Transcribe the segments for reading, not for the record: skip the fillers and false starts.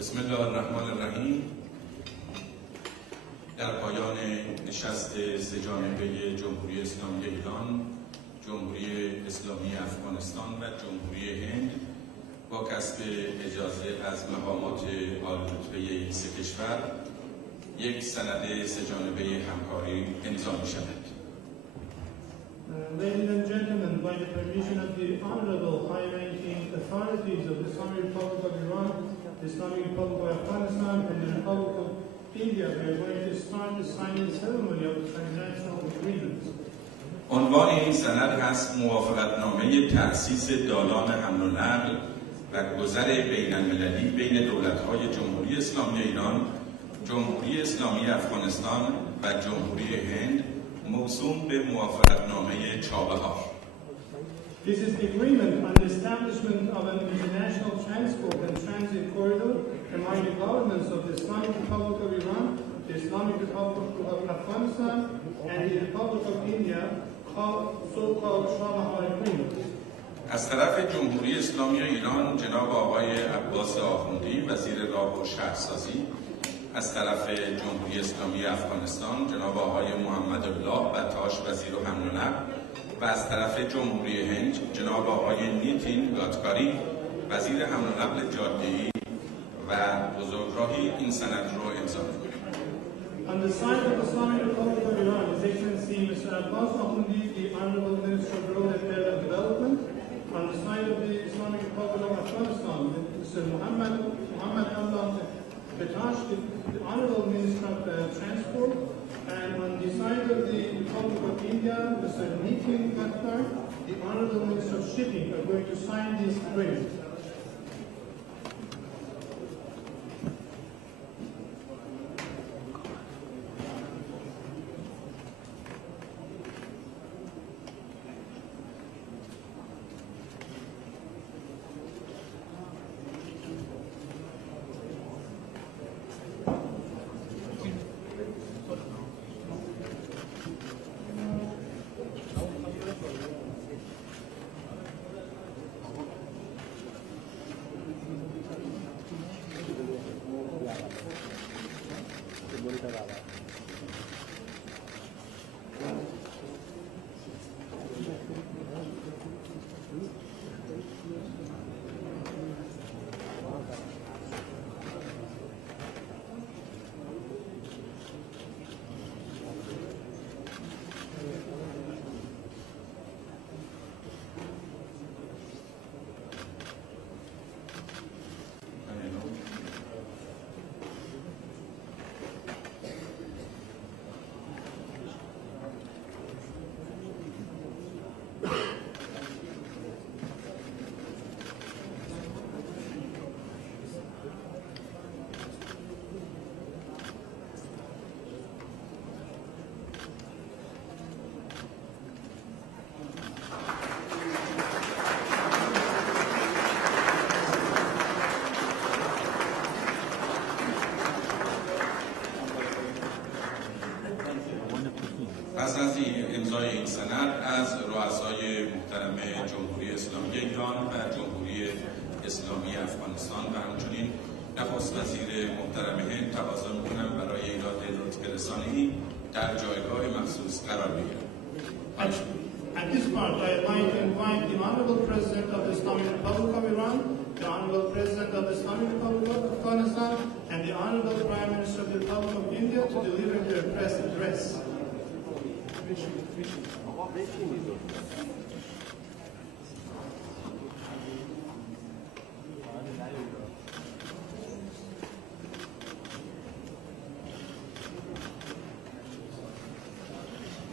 بسم الله الرحمن الرحیم. در پایان نشست سه‌جانبه جمهوری اسلامی ایران، جمهوری اسلامی افغانستان و جمهوری هند با کسب اجازه از مقامات عالی‌رتبه این سه کشور یک سند سه‌جانبه همکاری امضا می‌شود. Ladies and gentlemen, by the permission of the honorable high-ranking authorities of the Islamic Republic of Iran, the Islamic Republic of Afghanistan, and the Republic of India, we are going to start the signing ceremony of the transnational agreements. عنوان این سند هست موافقتنامه تأسیس دالان حمل و نقل و گذر بین المللی بین دولت‌های جمهوری اسلامی ایران، جمهوری اسلامی افغانستان و جمهوری هند موسوم به موافقتنامه چابهار. This is the agreement on the establishment of an international transport and transit corridor among the governments of the Islamic Republic of Iran, the Islamic Republic of Afghanistan, and the Republic of India, called so-called Chabahar Agreement. از طرف جمهوری اسلامی ایران جناب آقای عباس آخوندی وزیر راه و شهرسازی، از طرف جمهوری اسلامی افغانستان جناب آقای محمد الله بطاش وزیر حمل و نقل و از طرف جمهوری هند جناب آقای نیتین گادکاری وزیر حمل و نقل جاده‌ای و بزرگراهی این سند رو امضا می‌کنند. On the side of the Islamic Republic of Iran, His Excellency Mr. Abbas Ahmadi, the Honorable Minister of Road and Rail Development. On the side of the Islamic Republic of Afghanistan, Mr. Muhammad Allah Batash, the Honorable Minister of Transport. And on the side of the Republic of India, Mr. Nitin Gadkar, the Honorable Minister of Shipping, are going to sign this agreement. پس از امضای این سند از رؤسای محترم جمهوری اسلامی ایران و جمهوری اسلامی افغانستان و همچنین نخست وزیر محترم هند تقاضا می‌کنم برای ایراد نطق رسانه‌ای در جایگاه مخصوص قرار بگیرند. At this part, I'd like to invite the Honorable President of the Islamic Republic of Iran, the Honorable President of the Islamic Republic of Afghanistan, and the Honorable Prime Minister of the Republic of India to deliver their press address.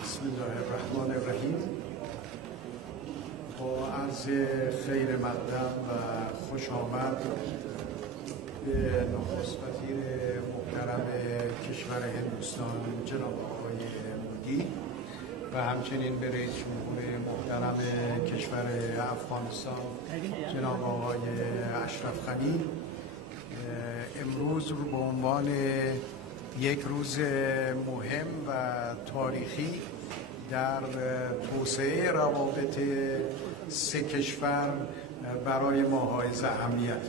بسم الله الرحمن الرحیم. با عرض خیر مقدم و خوش آمد به نخست وزیر محترم کشور هندوستان جناب آقای مودی و همچنین به رئیس جمهور محترم کشور افغانستان جناب آقای اشرف غنی. امروز به عنوان یک روز مهم و تاریخی در توسعه روابط سه کشور برای ما حائز اهمیت.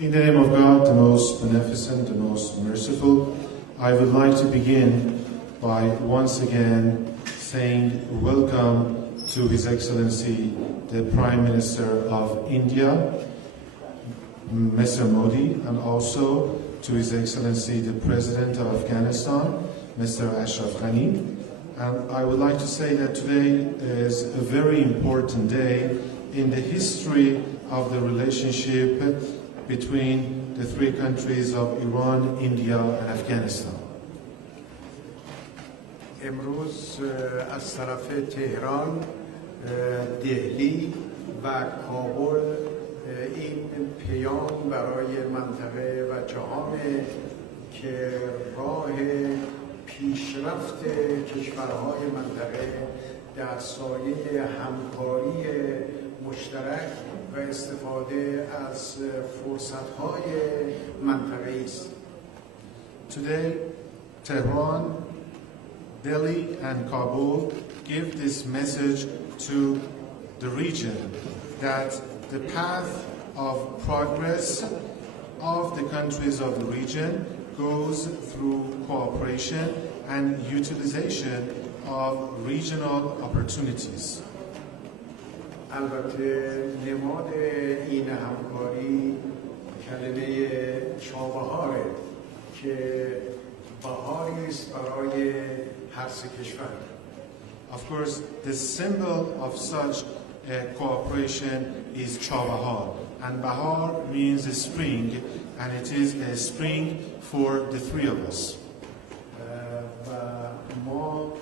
In the name of God, the most beneficent, the most merciful, I would like to begin by once again saying welcome to His Excellency, the Prime Minister of India, Mr. Modi, and also to His Excellency, the President of Afghanistan, Mr. Ashraf Ghani. And I would like to say that today is a very important day in the history of the relationship between the three countries of Iran, India, and Afghanistan. امروز از طرف تهران، دهلی و کابل این پیام برای منطقه و جهان که راه پیشرفت کشورهای منطقه در سایه همکاری مشترک و استفاده از فرصت‌های منطقه‌ای است. Today, Tehran, Delhi, and Kabul give this message to the region that the path of progress of the countries of the region goes through cooperation and utilization of regional opportunities. البته نماد این همکاری کلمه چابهاره که بهاری است برای هر سه کشور. Of course, the symbol of such cooperation is Chabahar, and Bahar means a spring, and it is a spring for the three of us. و ما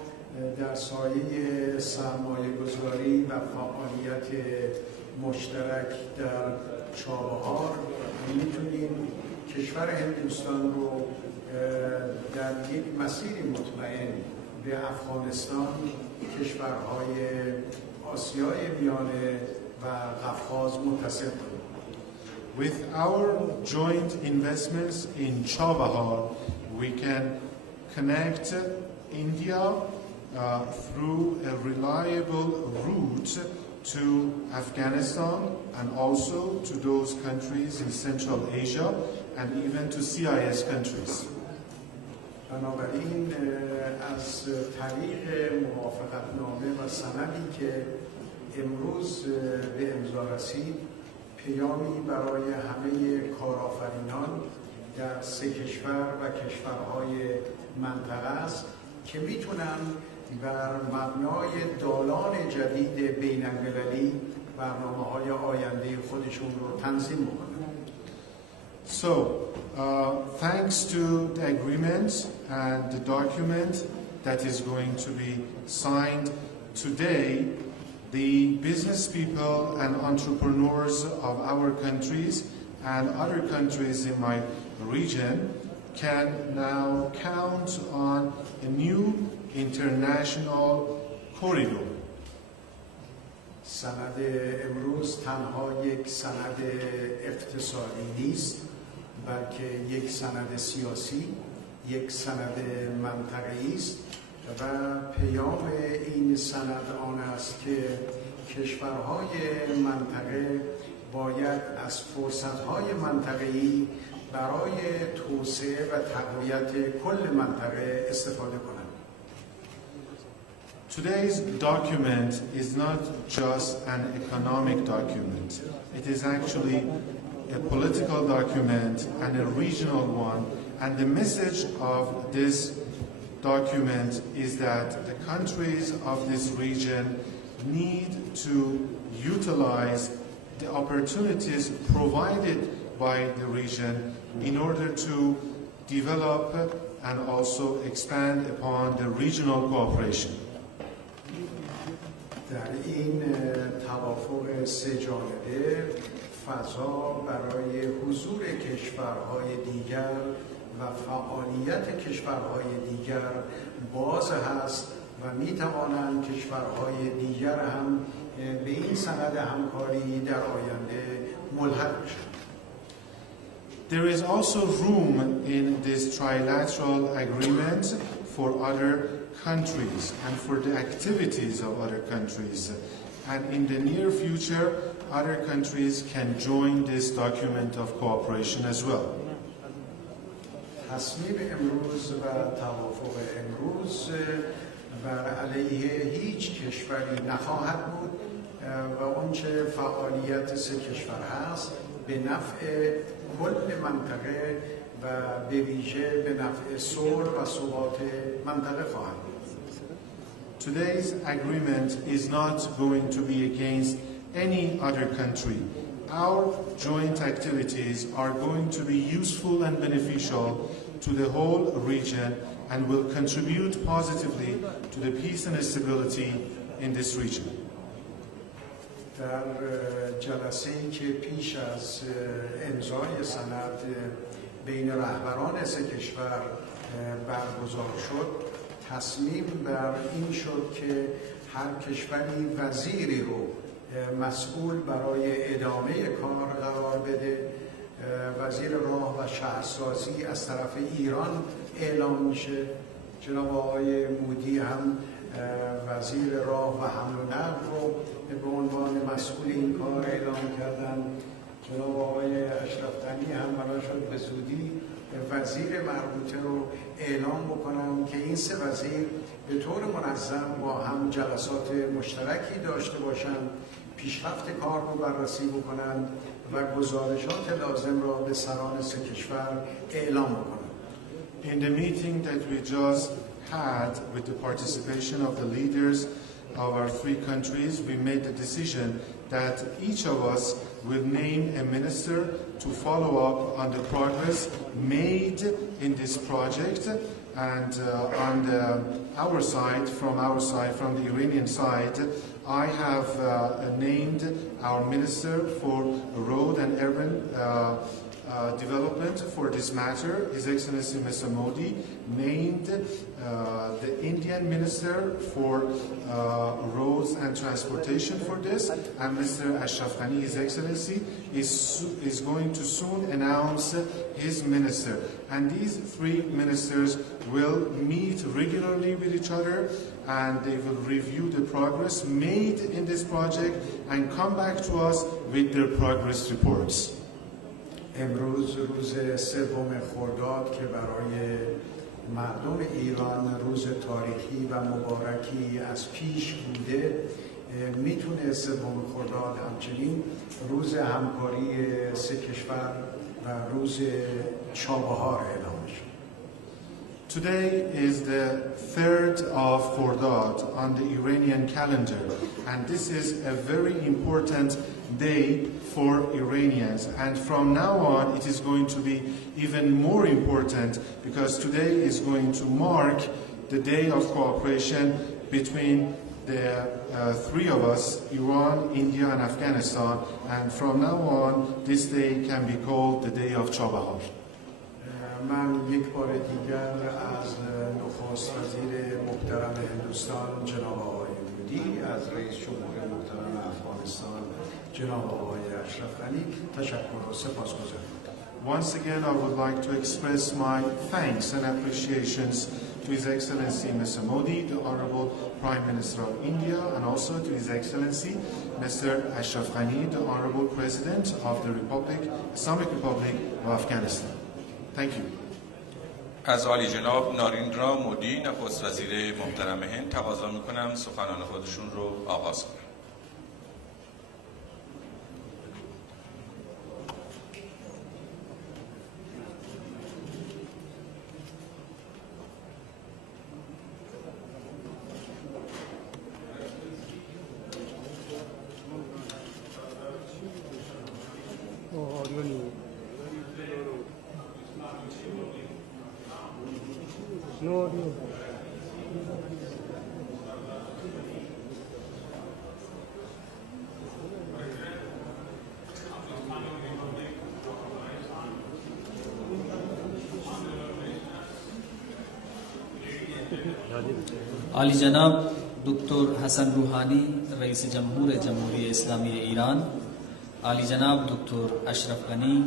در سایه سرمایه گذاری و فعالیت مشترک در چابهار میتونیم کشور هندوستان رو در یک مسیری مطمئن به افغانستان، کشورهای آسیای میانه و قفقاز متصل کنیم. With our joint investments in Chabahar, we can connect India through a reliable route to Afghanistan and also to those countries in Central Asia and even to CIS countries. بنابراین از طریق موافقتنامه و سندی که امروز به امضا رسید، پیامی برای همه کارآفرینان در سه کشور و کشورهای منطقه است که میتونن بر مبنای دالان جدید بین‌المللی برنامه‌های آینده خودشون رو تنظیم بکنن. So, thanks to the agreement and the document that is going to be signed today, the business people and entrepreneurs of our countries and other countries in my region can now count on a new international corridor. سند امروز تنها یک سند اقتصادی نیست، بلکه یک سند سیاسی، یک سند منطقه‌ای است و پیام این سند آن است که کشورهای منطقه باید از فرصت‌های منطقه‌ای برای توسعه و تقویت کل منطقه استفاده کنند. Today's document is not just an economic document. It is actually a political document and a regional one. And the message of this document is that the countries of this region need to utilize the opportunities provided by the region in order to develop and also expand upon the regional cooperation. در این توافق سه جانبه فضا برای حضور کشورهای دیگر و فعالیت کشورهای دیگر باز هست و می توانند کشورهای دیگر هم به این سند همکاری در آینده ملحق بشند. There is also room in this trilateral agreement for other countries and for the activities of other countries. And in the near future, other countries can join this document of cooperation as well. تصمیم امروز و توافق امروز بر علیه هیچ کشوری نخواهد بود و اونچه فعالیت سه کشور هست به نفع کل منطقه و به ویژه به نفع صلح و ثبات منطقه خواهد بود. Today's agreement is not going to be against any other country. Our joint activities are going to be useful and beneficial to the whole region and will contribute positively to the peace and stability in this region. در جلسه‌ای که پیش از امضای سند بین رهبران سه کشور برگزار شد، تصمیم بر این شد که هر کشوری وزیری رو مسئول برای ادامه کار قرار بده. وزیر راه و شهرسازی از طرف ایران اعلام میشه. جناب آقای مودی هم وزیر راه و حمل و نقل رو به عنوان مسئول این کار اعلام کردن. جناب آقای اشرف غنی هم بنا شد به زودی وزیر مربوطه رو اعلام بکنن که این سه وزیر به طور منظم با هم جلسات مشترکی داشته باشند، پیشرفت کار رو بررسی بکنند و گزارشات لازم را به سران سه کشور اعلام بکنند. In the meeting that we just had with the participation of the leaders of our three countries, we made the decision that each of us will name a minister to follow up on the progress made in this project. And on our side, from the Iranian side, I have named our Minister for Road and Urban Development for this matter, His Excellency Mr. Modi, named the Indian Minister for Roads and Transportation for this, and Mr. Ashraf Ghani, His Excellency, is going to soon announce his minister. And these three ministers will meet regularly with each other, and they will review the progress made in this project and come back to us with their progress reports. امروز روز سوم خرداد که برای مردم ایران روز تاریخی و مبارکی از پیش بوده، میتونه سوم خرداد همچنین روز همکاری سه کشور و روز چابهار اعلام شد. Today is the 3rd of Khordad on the Iranian calendar, and this is a very important day for Iranians. And from now on, it is going to be even more important because today is going to mark the day of cooperation between the three of us, Iran, India, and Afghanistan. And from now on, this day can be called the day of Chabahar. من یک بار دیگر از نخست وزیر محترم هندوستان جناب آقای مودی، از رئیس جمهور محترم افغانستان جناب آقای اشرف غنی تشکر و سپاسگزارم. Once again, I would like to express my thanks and appreciations to His Excellency Mr. Modi, the Honorable Prime Minister of India, and also to His Excellency Mr. Ashraf Ghani, the Honorable President of the Islamic Republic of Afghanistan. Thank you. از عالی جناب ناریندرا مودی نخست وزیر محترم هند تقاضا میکنم سخنان خودشون رو آغاز کنند. عالی جناب دکتر حسن روحانی رئیس جمهور جمهوری اسلامی ایران، عالی جناب دکتر اشرف غنی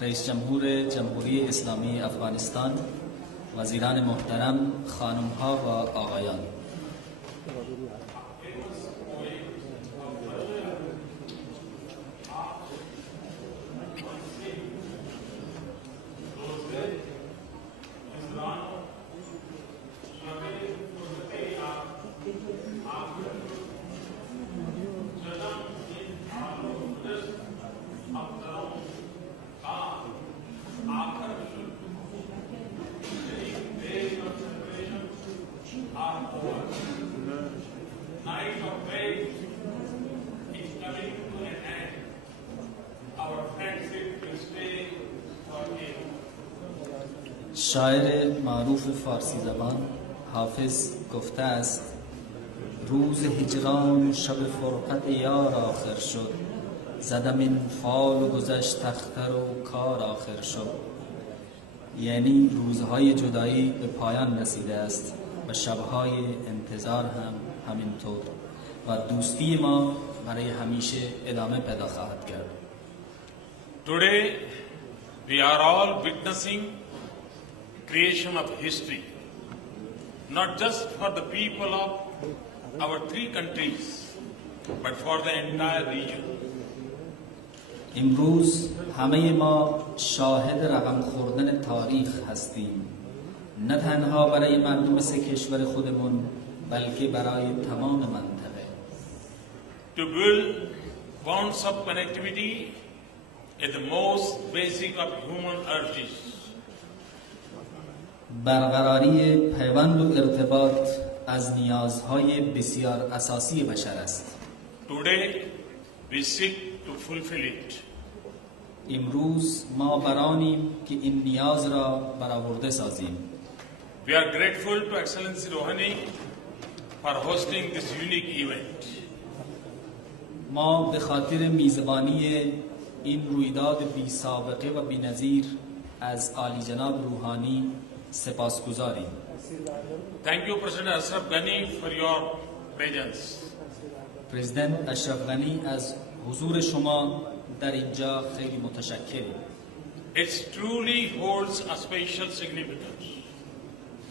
رئیس جمهور جمهوری اسلامی افغانستان، وزیران محترم، خانم‌ها و آقایان، شاعر معروف فارسی زبان حافظ گفته است روز هجران و شب فرقت یار آخر شد، زدم این فال و گذشت اختر و کار آخر شد. یعنی روزهای جدایی به پایان رسیده است و شبهای انتظار هم همینطور و دوستی ما برای همیشه ادامه پیدا خواهد کرد. Today we are all witnessing creation of history, not just for the people of our three countries, but for the entire region. امروز همه ما شاهد رقم خوردن تاریخ هستیم، نه تنها برای مردم سه کشور خودمون بلکه برای تمام منطقه. To build bonds of connectivity is the most basic of human urges. برقراری پیوند و ارتباط از نیازهای بسیار اساسی بشر است. Today we seek to fulfill it. امروز ما برانیم که این نیاز را برآورده سازیم. We are grateful to Excellency Rouhani for hosting this unique event. ما به خاطر میزبانی این رویداد بی سابقه و بی نظیر از عالی جناب روحانی سپاسگزاریم. Thank you, President Ashraf Ghani, for your presence. پرزیدنت اشرف غنی از حضور شما در اینجا خیلی متشکریم. It truly holds a special significance.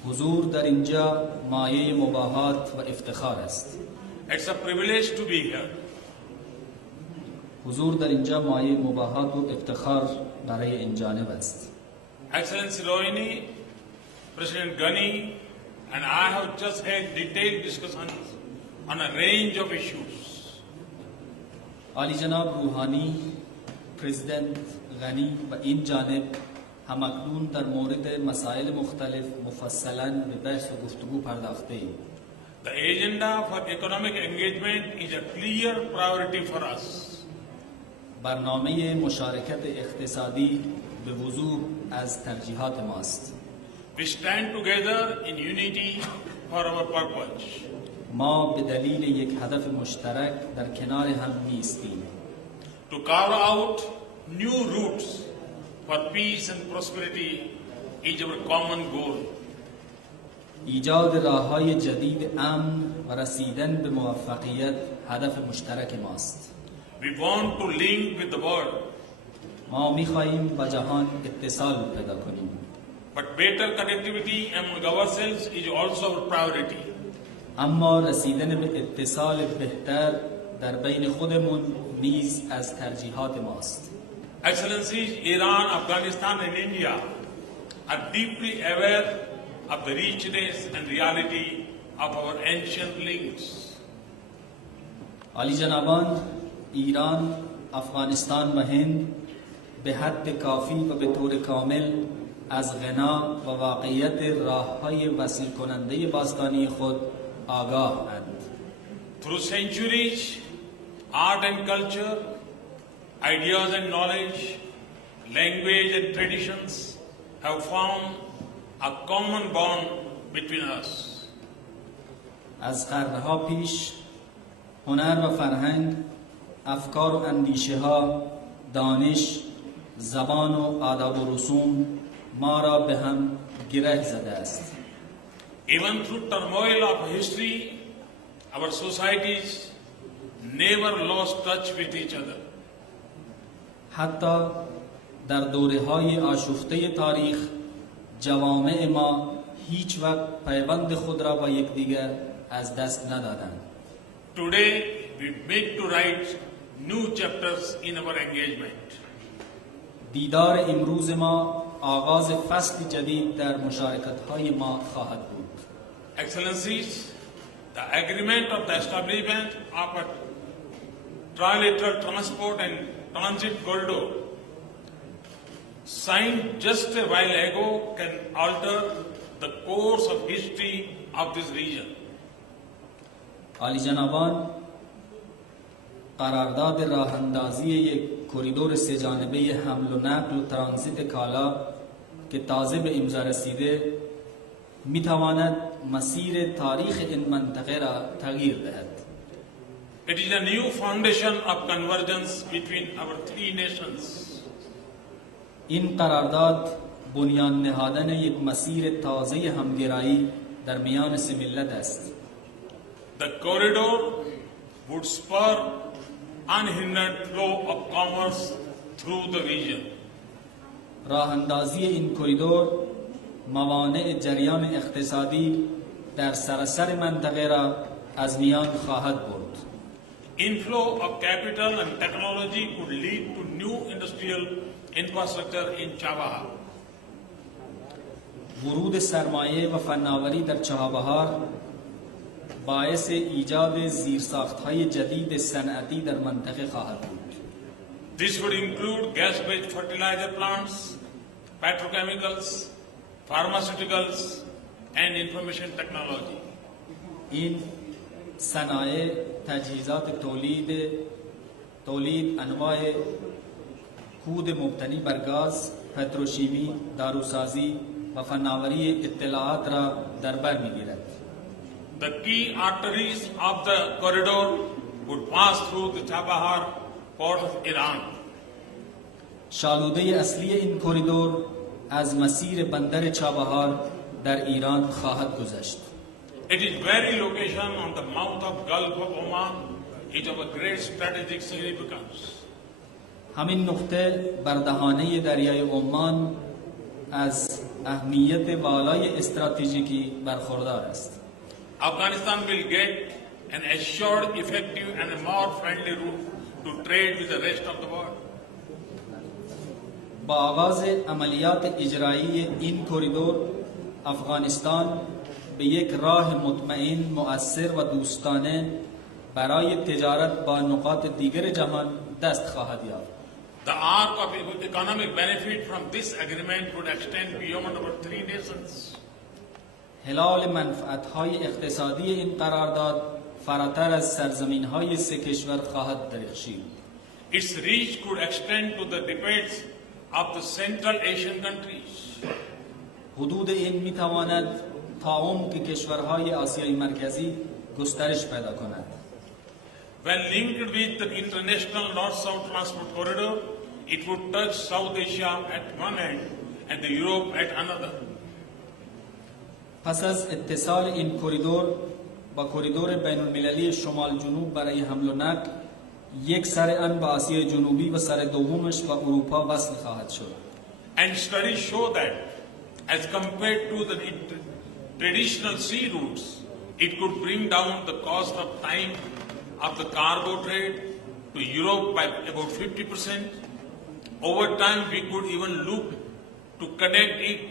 حضور در اینجا مایه مباهات و افتخار است. It's a privilege to be here. حضور در اینجا مایه مباهات و افتخار برای این جانب است. Excellency Rouhani, President Ghani, and I have just had detailed discussions on a range of issues. عالی جناب روحانی، پرزیدنت غنی و این جانب همکنون در مورد مسائل مختلف مفصلاً به بحث و گفتگو پرداخته ایم. The agenda for economic engagement is a clear priority for us. برنامه مشارکت اقتصادی به وضوح از ترجیحات ماست. We stand together in unity for our purpose. ما به دلیل یک هدف مشترک در کنار هم می‌ایستیم. To carve out new routes for peace and prosperity is our common goal. ایجاد راه‌های جدید امن و رسیدن به موفقیت هدف مشترک ماست. We want to link with the world, ما می‌خواهیم با جهان اتصال پیدا کنیم. but better connectivity among ourselves is also our priority. اما رسیدن به اتصال بهتر در بین خودمون نیز از ترجیحات ماست. Excellencies, Iran, Afghanistan and India are deeply aware of the richness and reality of our ancient links. عالی جنابان، ایران، افغانستان و هند به حد کافی و به طور کامل از غنا و واقعیت راه‌های وصل کننده باستانی خود آگاه‌اند. Through centuries, art and culture, ideas and knowledge, language and traditions have formed a common bond between us. از قرنها پیش هنر و فرهنگ، افکار و اندیشه ها، دانش، زبان و آداب و رسوم ما را به هم گره زده است. Even through turmoil of history, our societies never lost touch with each other. حتی در دوره‌های آشفته تاریخ جوامع ما هیچ وقت پیوند خود را با یکدیگر از دست ندادند. Today, we meet to write new chapters in our engagement. دیدار امروز ما آغاز فصل جدید در مشارکت‌های ما خواهد بود. Excellencies, the agreement of the establishment of a Trilateral Transport and Transit Corridor signed just a while ago can alter the course of history of this region. عالی جنابان، قرارداد راه اندازی یک کریدور سه جانبه حمل و نقل و ترانزیت کالا که تازه به امضا رسیده میتواند مسیر تاریخ این منطقه را تغییر دهد. It is a new foundation of convergence between our three nations. این قرارداد بنیان نهادن یک مسیر تازه همگرایی در میان سه ملت است. The corridor would spur unhindered flow of commerce through the region. راه اندازی این کریدور موانع جریان اقتصادی در سراسر منطقه را از میان خواهد برد. Inflow of capital and technology could lead to new industrial infrastructure in Chabahar. ورود سرمایه و فناوری در چابهار باعث ایجاد زیرساخت‌های جدید صنعتی در منطقه خواهد بود. This would include gas-based fertilizer plants, petrochemicals, pharmaceuticals, and information technology. این صنایع تجهیزات تولید انواع کود مبتنی بر گاز، پتروشیمی، داروسازی و فناوری اطلاعات را در بر می‌گیرد. The key arteries of the corridor would pass through the Chabahar port of Iran. شالوده اصلی این کریدور از مسیر بندر چابهار در ایران خواهد گذشت. It is very location on the mouth of Gulf of Oman is of a great strategic significance. همین نقطه بر دهانه دریای عمان از اهمیت بالای استراتژیکی برخوردار است. Afghanistan will get an assured, effective and a more friendly route to trade with the rest of the world. با آغاز عملیات اجرایی این کریدور افغانستان به یک راه مطمئن، مؤثر و دوستانه برای تجارت با نقاط دیگر جهان دست خواهد یافت. The arc of economic benefit from this agreement would extend beyond our three nations. هلال منفعت‌های اقتصادی این قرارداد فراتر از سرزمین‌های سه کشور خواهد درخشید. Its reach could extend to the debates of the Central Asian countries. حدود این می‌تواند تا عمق کشورهای آسیای مرکزی گسترش پیدا کند. When linked with the international north-south transport corridor, it would touch South Asia at one end and the Europe at another. پس از اتصال این کریدور با کریدور بین المللی شمال جنوب برای حمل و نقل، یک سر آن به آسیای جنوبی و سر دومش با اروپا وصل خواهد شد. And studies show that as compared to the traditional sea routes, it could bring down the cost of time of the cargo trade to Europe by about 50%. Over time, we could even look to connect it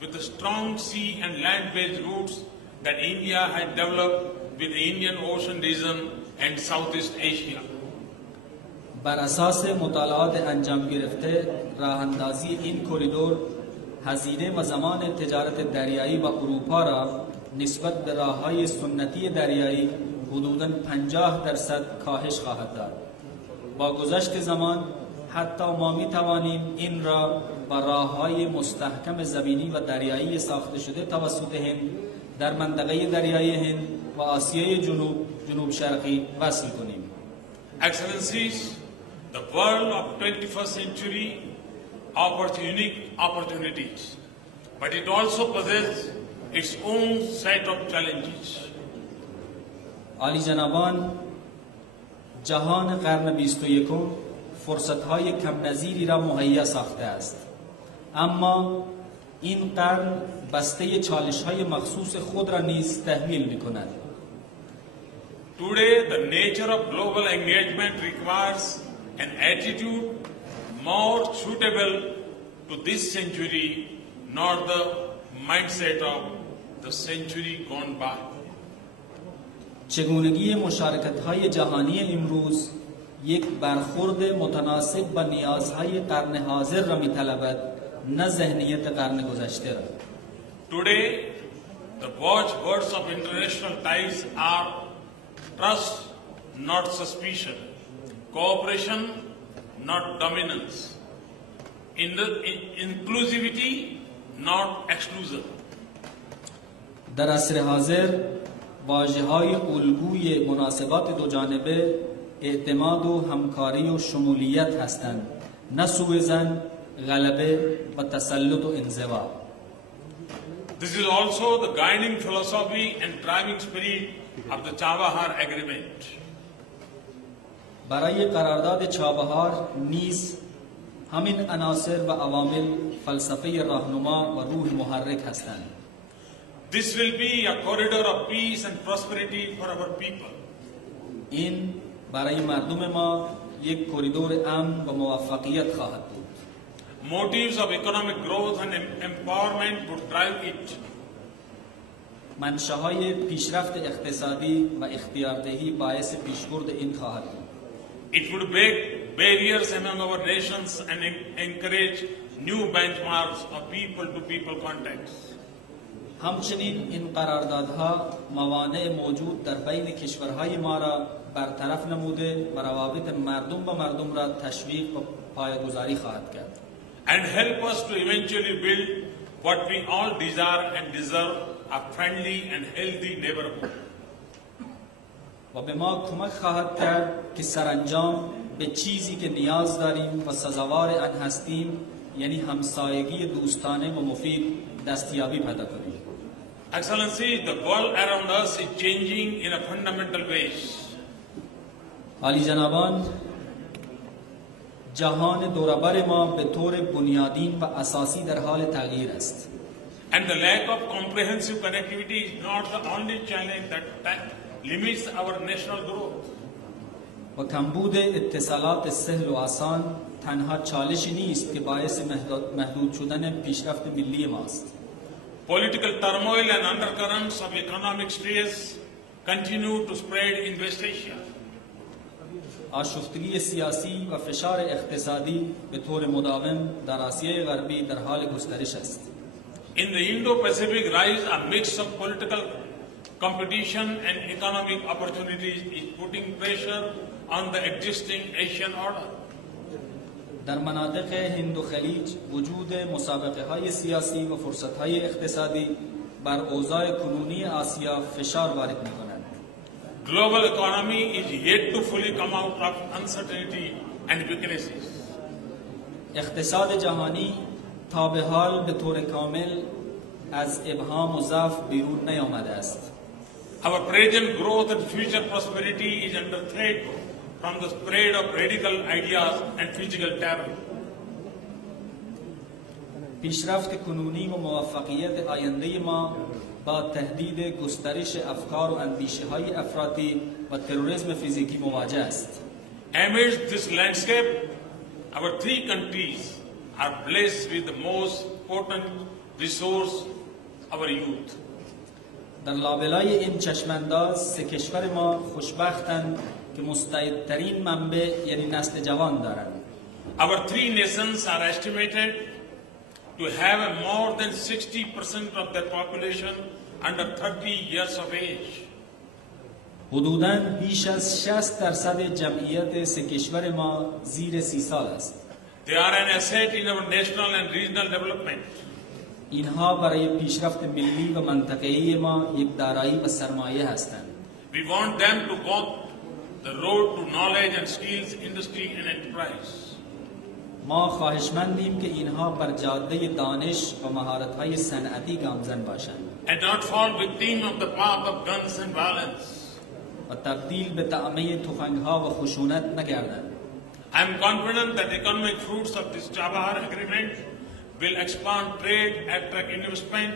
with the strong sea and land-based routes that India had developed with the Indian Ocean region and Southeast Asia. بر اساس مطالعات انجام گرفته، راه اندازی این کریدور هزینه و زمان تجارت دریایی با اروپا را نسبت به راه‌های سنتی دریایی حدوداً 50% کاهش خواهد داد. با گذشت زمان حتی ما می توانیم این را با راه‌های مستحکم زمینی و دریایی ساخته شده توسط هند در منطقه دریایی هند و آسیای جنوب شرقی وصل کنیم. Excellencies, the world of 21st century offers unique opportunities, but it also possesses its own set of challenges. عالی جنابان، جهان قرن 21 فرصت‌های کم نظیری را مهیا ساخته است، اما این قرن بسته چالش‌های مخصوص خود را نیز تحمیل می‌کند. Today, the nature of global engagement requires an attitude more suitable to this century, not the mindset of the century gone by. چگونگی مشارکت‌های جهانی امروز یک برخورد متناسب با نیازهای قرن حاضر را می‌طلبد، نه ذهنیت قرن گذشته را. Today, the watchwords of international ties are trust, not suspicion, cooperation, not dominance, inclusivity, not exclusion. در عصر حاضر واژه‌های الگوی مناسبات دو جانبه اعتماد و همکاری و شمولیت هستند، نه سوءظن، غلبه و تسلط و انزوا. This is also the guiding philosophy and driving spirit of the Chabahar Agreement. برای قرارداد چابهار نیز همین عناصر و عوامل فلسفه راهنما و روح محرک هستند. This will be a corridor of peace and prosperity for our people. این برای مردم ما یک کریدور امن و موفقیت خواهد بود. Motives of economic growth and empowerment would drive it. منشأهای پیشرفت اقتصادی و اختیاردهی باعث پیشبرد این خواهد بود. It would break barriers among our nations and encourage new benchmarks of people-to-people contacts. همچنین این قراردادها موانع موجود در بین کشورهای ما را برطرف نموده و روابط مردم با مردم را تشویق و پایه‌گذاری خواهد کرد. And help us to eventually build what we all desire and deserve, a friendly and healthy neighborhood. و به ما کمک خواهد کرد که سرانجام به چیزی که نیاز داریم و سزاوار آن هستیم، یعنی همسایگی دوستانه و مفید، دستیابی پیدا کنیم. Excellency, the world around us is changing in a fundamental ways. عالی جنابان، جهان دوربر ما به طور بنیادین و اساسی در حال تغییر است. And the lack of comprehensive connectivity is not the only challenge that limits our national growth. و کمبود اتصالات سهل و آسان تنها چالشی نیست که باعث محدود شدن پیشرفت ملی ماست. Political turmoil and undercurrents of economic stress continue to spread in West Asia. آشفتگی سیاسی و فشار اقتصادی به طور مداوم در آسیای غربی در حال گسترش است. In the Indo-Pacific, rise a mix of political competition and economic opportunities is putting pressure on the existing Asian order. در مناطق هند و خلیج وجود مسابقه های سیاسی و فرصت های اقتصادی بر اوضاع کنونی آسیا فشار وارد می کنند. Global economy is yet to fully come out of uncertainty and weaknesses. اقتصاد جهانی تا به حال به طور کامل از ابهام و ضعف بیرون نیامده است. Our present growth and future prosperity is under threat from the spread of radical ideas and physical terror. پیشرفت کنونی و موفقیت آینده ما با تهدید گسترش افکار و اندیشه های افراطی و تروریسم فیزیکی مواجه است. Amidst this landscape, our three countries are blessed with the most potent resource, our youth. در لابلای این چشمانداز سه کشور ما خوشبختند که مستعدترین منبع یعنی نسل جوان دارند. Our three nations are estimated to have more than 60% of their population under 30 years of age. حدوداً بیش از 60% جمعیت سه کشور ما زیر 30 سال است. They are an asset in our national and regional development. اینها برای پیشرفت ملی و منطقه‌ای ما یک دارایی و سرمایه هستند. We want them to walk the road to knowledge and skills, industry and enterprise. ما خواهشمندیم که اینها بر جاده دانش و مهارت‌های صنعتی گامزن باشند And not fall victim of the path of guns and violence. و تبدیل به طعمه تفنگ‌ها و خشونت نگردند. I am confident that economic fruits of this Chabahar agreement will expand trade, attract investment,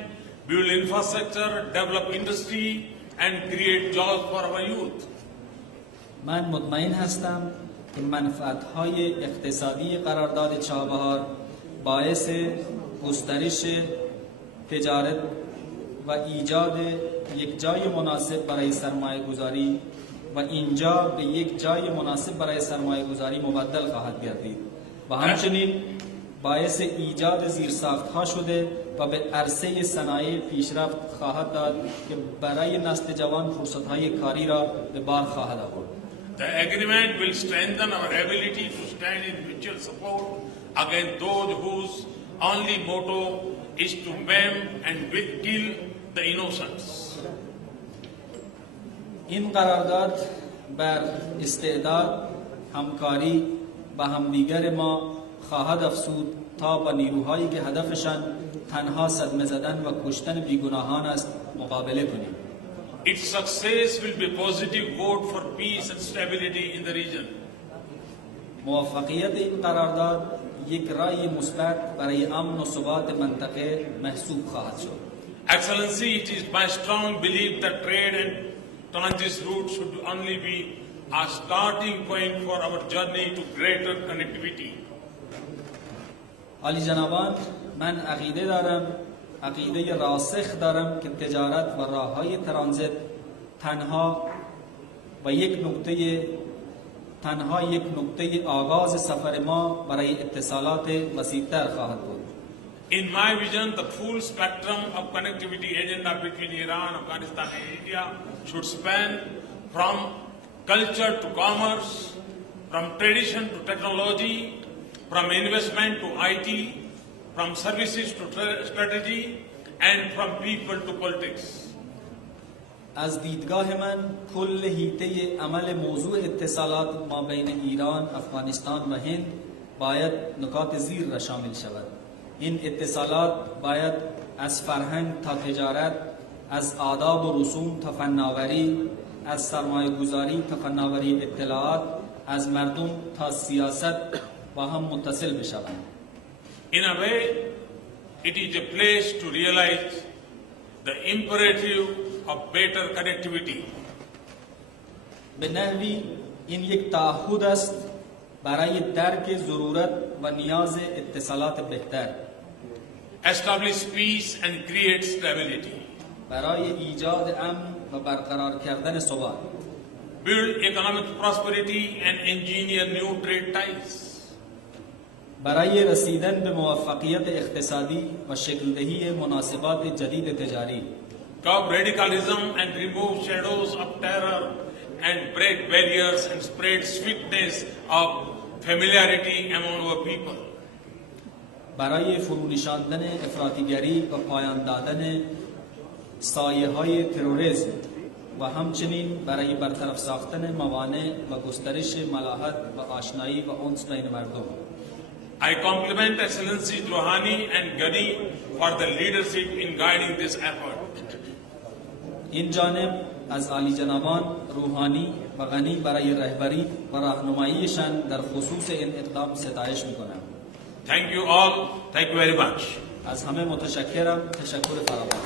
build infrastructure, develop industry and create jobs for our youth. من مطمئن هستم که منفعت‌های اقتصادی قرارداد چابهار باعث گسترش تجارت و ایجاد یک جای مناسب برای سرمایه گذاری و اینجا به یک جای مناسب برای سرمایه گذاری مبدل خواهد گردید و همچنین باعث ایجاد زیرساخت‌ها شده و به عرصه صنایع پیشرفت خواهد داد که برای نسل جوان فرصت‌های کاری را به بار خواهد آورد. The agreement will strengthen our ability to stand in mutual support against those whose only motto is to maim and kill the innocents. این قرارداد بر استعداد همکاری با همدیگر ما خواهد افزود تا با نیروهایی که هدفشان تنها صدمه زدن و کشتن بیگناهان است مقابله کنیم. Its success will be a positive vote for peace and stability in the region. موفقیت این قرارداد یک رأی مثبت برای امن و ثبات منطقه محسوب خواهد شد. Excellency, it is my strong belief that trade and transit routes should only be a starting point for our journey to greater connectivity. عالی جنابان، من عقیده راسخ دارم که تجارت و راههای ترانزیت تنها یک نقطه آغاز سفر ما برای اتصالات وسیع‌تر خواهد بود. In my vision, the full spectrum of connectivity agenda between Iran, Afghanistan and India should span from culture to commerce, from tradition to technology, from investment to IT, from services to strategy, and from people to politics. از دیدگاه من کل حیطه عمل موضوع اتصالات ما بین ایران، افغانستان و هند باید نکات زیر را شامل شود. این اتصالات باید از فرهنگ تا تجارت، از آداب و رسوم تا فناوری، از سرمایه گذاری تا فناوری اطلاعات، از مردم تا سیاست با هم متصل بشوند. In a way, it is a place to realize the imperative of better connectivity. به نحوی این یک تعهد است برای درک ضرورت و نیاز اتصالات بهتر. Establish peace and create stability. برای ایجاد امن و برقرار کردن ثبات. Build economic prosperity and engineer new trade ties. برای رسیدن به موفقیت اقتصادی و شکل‌دهی مناسبات جدید تجاری. Curb radicalism and remove shadows of terror and break barriers and spread sweetness of familiarity among our people. برای فرونشاندن افراطیگری و پایان دادن سایه‌های تروریسم و همچنین برای برطرف ساختن موانع و گسترش ملاحت و آشنایی و انس بین مردم. I compliment Excellency Rouhani and Ghani for the leadership in guiding this effort. این جانب از عالی جنابان روحانی و غنی برای رهبری و راهنماییشان در خصوص این اقدام ستایش می‌کنم. Thank you all. Thank you very much. از همه متشکرم. تشکر فراوان.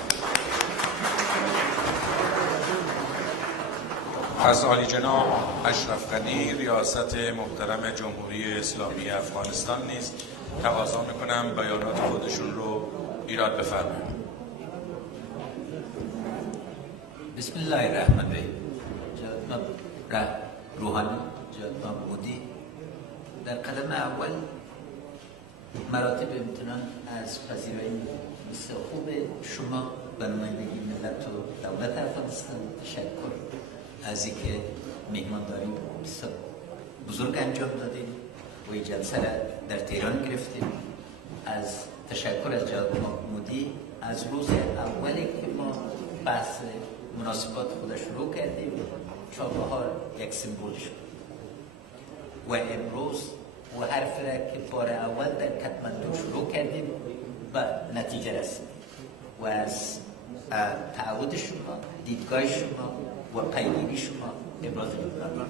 از عالی جناب اشرف غنی ریاست محترم جمهوری اسلامی افغانستان نیز تقاضا میکنم بیانات خودشون رو ایراد بفرمایید. بسم الله الرحمن الرحیم. جناب روحانی، جناب مودی، در قدم اول مراتب امتنان از پذیرایی مثل خوب شما به نمایندگی ملت و دولت افغانستان تشکر از اینکه مهمانداری بزرگ انجام دادیم و این جلسه را در تهران گرفتیم. از تشکر از جناب مودی از روز اولی که ما بحث مناسبات خود شروع کردیم چابهار یک سمبول شد و امروز و حرف را که بار اول در کتمندو شروع کردیم به نتیجه رسید و از تعهد شما، دیدگاه شما و پیگیری شما ابراز می‌کنم.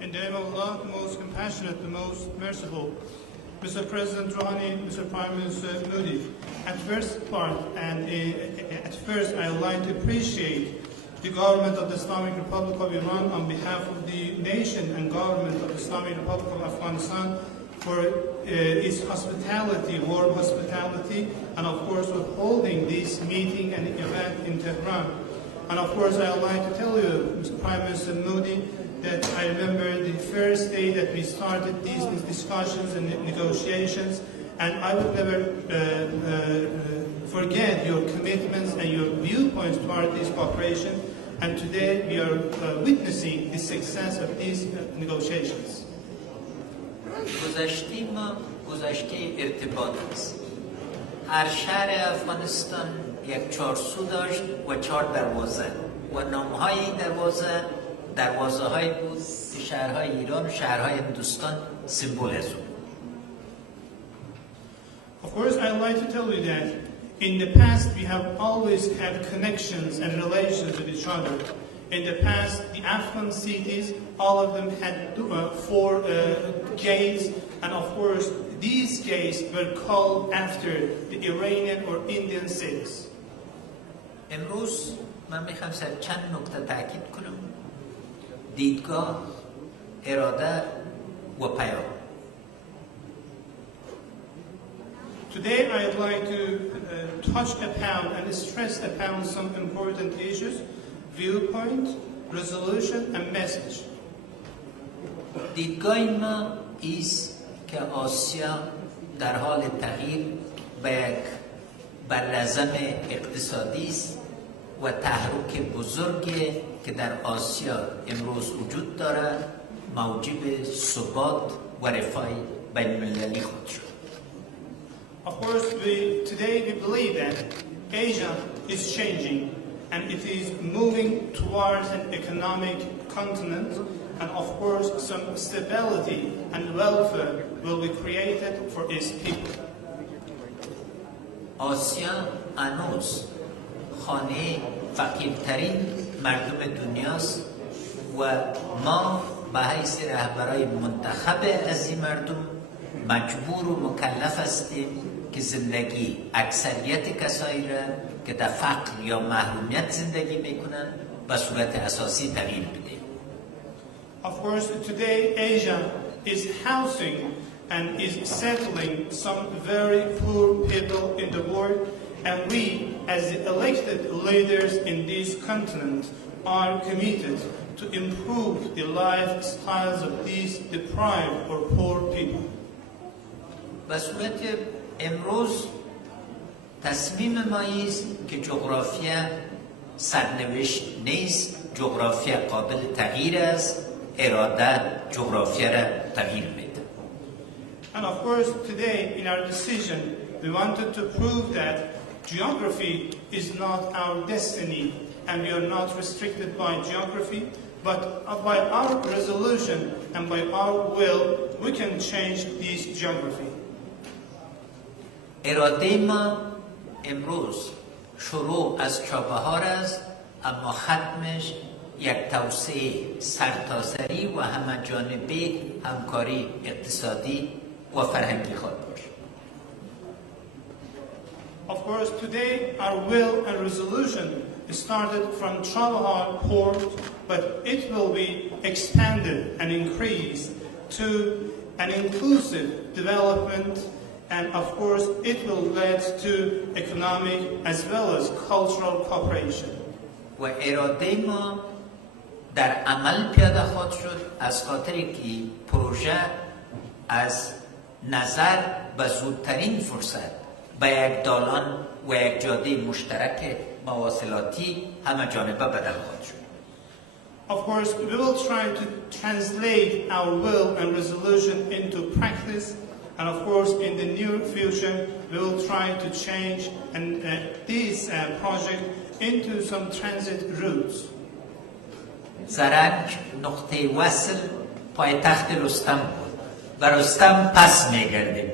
In the name of Allah, the most compassionate, the most merciful, Mr. President Rouhani, Mr. Prime Minister Modi, at first I would like to appreciate the government of the Islamic Republic of Iran on behalf of the nation and government of the Islamic Republic of Afghanistan for its hospitality, warm hospitality, and of course for holding this meeting and event in Tehran. And of course I would like to tell you, Mr. Prime Minister Modi, that I remember the first day that we started these discussions and negotiations, and I would never forget your commitments and your viewpoints toward this cooperation. And today we are witnessing the success of these negotiations. گذشته ما گذشته ارتباط است. هر شهر افغانستان یک چارسو داشت و 4 دروازه و نامهای این دروازه های بود که شهرهای ایران و شهرهای هندوستان سمبل از اون. Of course, I'd like to tell you that in the past we have always had connections and relations with each other. In the past, the Afghan cities, all of them had 4 gates, and of course, these gates were called after the Iranian or Indian cities. امروز من میخوام سر چند نکته تاکید کنم. دیدگاه، اراده و پیام. Today, I'd like to touch upon and stress upon some important issues: viewpoint, resolution, and message. دیدگاه ما است که آسیا در حال تغییر به یک بررزم اقتصادی است و تحرک بزرگی که در آسیا امروز وجود دارد موجب ثبات و رفاه بین المللی خود شد. Of course, today we believe that Asia is changing and it is moving towards an economic continent, and of course some stability and welfare will be created for its people. آسیا هنوز خانه فقیرترین مردم دنیاست و ما به حیث رهبرای منتخب از این مردم مجبور و مکلف هستیم که زندگی اکثریت کسایی را که در فقر یا محرومیت زندگی میکنن به صورت اساسی تغییر بدیم. Of course, today Asia is housing and is settling some very poor people in the world, and we, as the elected leaders in this continent, are committed to improve the lifestyles of these deprived or poor people. به صورت امروز تصمیم ما است که جغرافیا سرنوشت نیست، جغرافیا قابل تغییر است، اراده جغرافیا را تغییر میده. And of course, today in our decision, we wanted to prove that geography is not our destiny, and we are not restricted by geography, but by our resolution and by our will, we can change this geography. اراده ما امروز شروع از چابهار است، اما ختمش یک توسعه سرتاسری و همه‌جانبه همکاری اقتصادی و فرهنگی خواهد باشد. Of course, today our will and resolution started from Chabahar port, but it will be expanded and increased to an inclusive development, and of course it will lead to economic as well as cultural cooperation. و اراده ما در عمل پیاده خواهد شد از خاطری که پروژه از نظر به زودترین فرصت به یک دالان و یک جاده مشترک مواصلاتی همه جانبه بدل خواهد شد. Of course, we will try to translate our will and resolution into practice, and of course in the near future we will try to change this project into some transit routes. زرنج نقطه وصل پایتخت رستم بود و رستم پس میگردیم.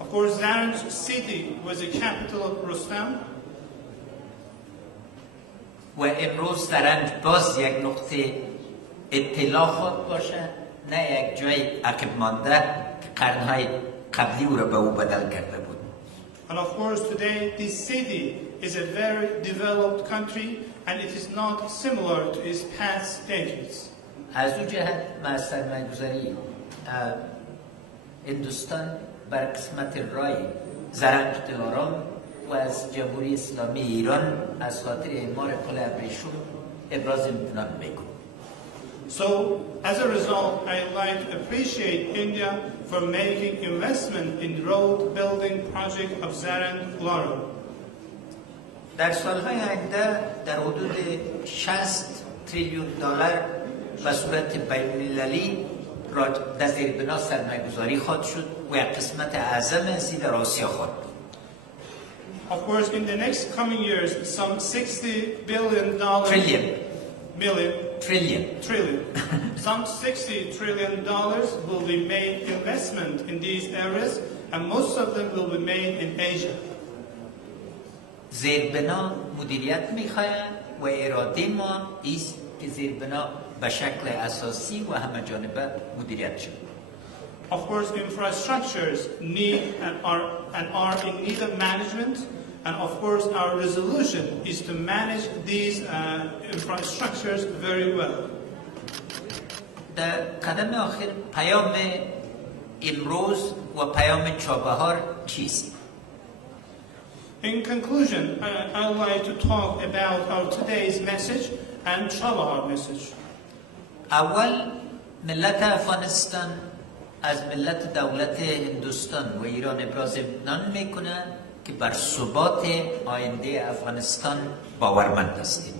Of course, Zaranj city was the capital of Rustam. و امروز زرنج باز یک نقطه اطلاع خود باشه، نه یک جای عقب مانده که قرنهای قبلی او را به او بدل کرده بود. And of course, today this city is a very developed country, and it is not similar to its past decades. از اون جهت ما سرمایه‌گذاری هندوستان بر قسمت رای زرنج دلارام و از جمهوری اسلامی ایران از خاطر اعمار قلعه ابریشم ابراز امتنان میکنم. So, as a result, I'd like to appreciate India for making investment in road building project of Zarand-Laram. در سالهای آینده در حدود 60 تریلیون دلار به صورت بین‌المللی در زیر بنا سرمایه‌گذاری خواهد شد و یک قسمت اعظم از این در آسیا خواهد بود. Of course, in the next coming years, some $60 billion some $60 trillion will be made investment in these areas, and most of them will be made in Asia. زیربنا مدیریت میخواهد و اراده ما است که زیربنا به شکل اساسی و همه جانبه مدیریت شد. Of course, infrastructures need and are in need of management, and of course, our resolution is to manage these infrastructures very well. در قدم آخر پیام امروز و پیام چابهار چیست؟ In conclusion, I would like to talk about our today's message and Chabahar message. اول ملت افغانستان از ملت دولت هندوستان و ایران ابراز اطمینان میکنه که بر ثبات آینده افغانستان باورمند هستیم.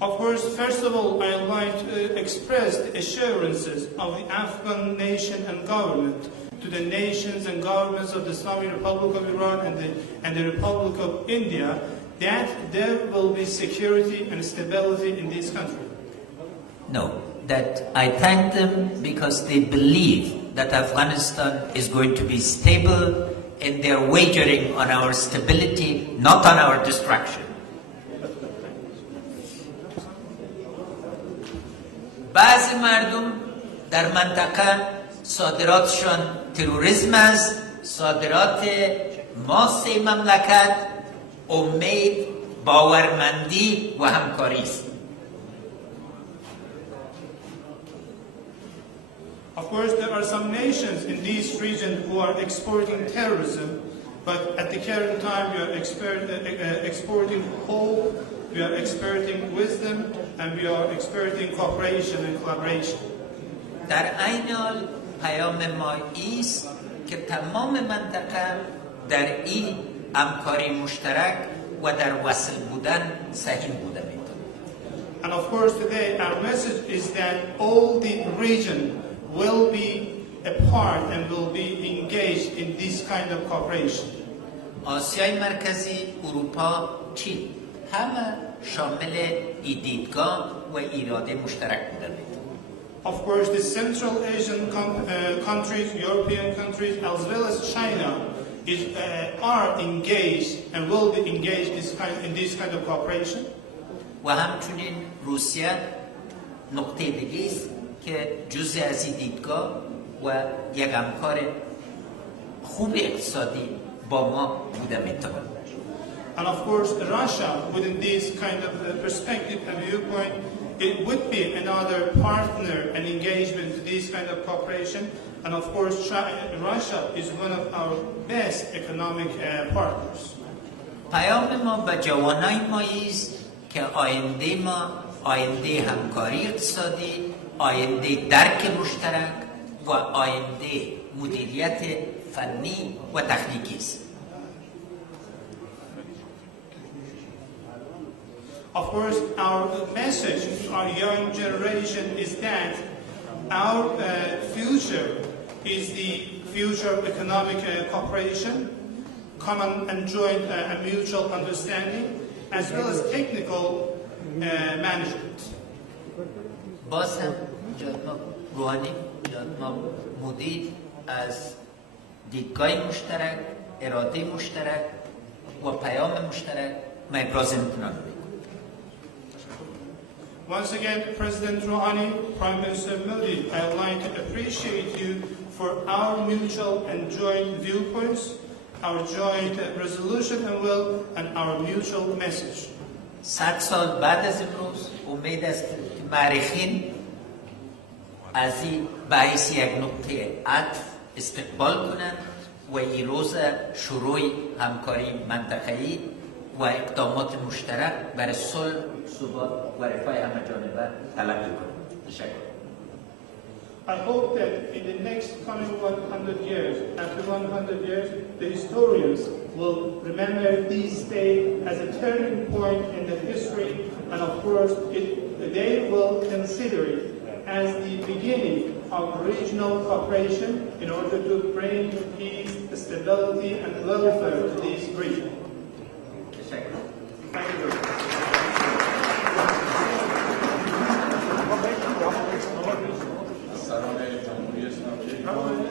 Of course, first of all, I would like to express the assurances of the Afghan nation and government to the nations and governments of the Islamic Republic of Iran and the Republic of India that there will be security and stability in this country. No, that I thank them because they believe that Afghanistan is going to be stable and they are wagering on our stability, not on our destruction. بعضی مردم در منطقه صادراتشان تروریسم است، صادرات ما سه مملکت امید، باورمندی و همکاری است. Of course, there are some nations in this region who are exporting terrorism, but at the current time we are exporting hope, we are exporting wisdom, and we are exporting cooperation and collaboration. در عین حال پیام ما است که تمام منطقه در این همکاری مشترک و در وصل بودن سهیم بوده میتونه. And of course today our message is that all the region will be a part and will be engaged in this kind of cooperation. آسیای مرکزی، اروپا، چین همه شامل این دیدگاه و اراده مشترک بوده میتونه. Of course, the Central Asian countries, European countries, as well as China, are engaged and will be engaged in this kind of cooperation. و همچنین روسیه نقطه دیگه است که جزء از این دیدگاه و یک همکار خوب اقتصادی با ما بوده میتونه. And of course, Russia, within this kind of perspective and viewpoint, it would be another partner and engagement to this kind of cooperation. And of course, Russia is one of our best economic partners. پیام ما به جوانای ما است که آینده ما آینده همکاری اقتصادی، آینده درک مشترک و آینده مدیریت فنی و تکنیکی است. Of course, our message to our young generation is that our future is the future of economic cooperation, common and joint and mutual understanding, as well as technical management. باز هم جناب روحانی، جناب مودی از دیدگاه مشترک، اراده مشترک و پیام مشترک ما ابراز امتنان میکنم. Once again, President Rouhani, Prime Minister Modi, I would like to appreciate you for our mutual and joint viewpoints, our joint resolution and will, and our mutual message. 100 سال بعد از امروز امید است که مورخین از این بحث یک نقطه عطف استقبال کنند و این روز شروع همکاری منطقه‌ای و اقدامات مشترک برای صلح، ثبات و رفاه همه جانبه تلقی کنند. تشکر. I hope that in the next coming 100 years, after 100 years, the historians will remember this day as a turning point in the history, and of course, they will consider it as the beginning of regional cooperation in order to bring peace, stability, and welfare to this region. Thank you very much. سران جمهوری اسلامی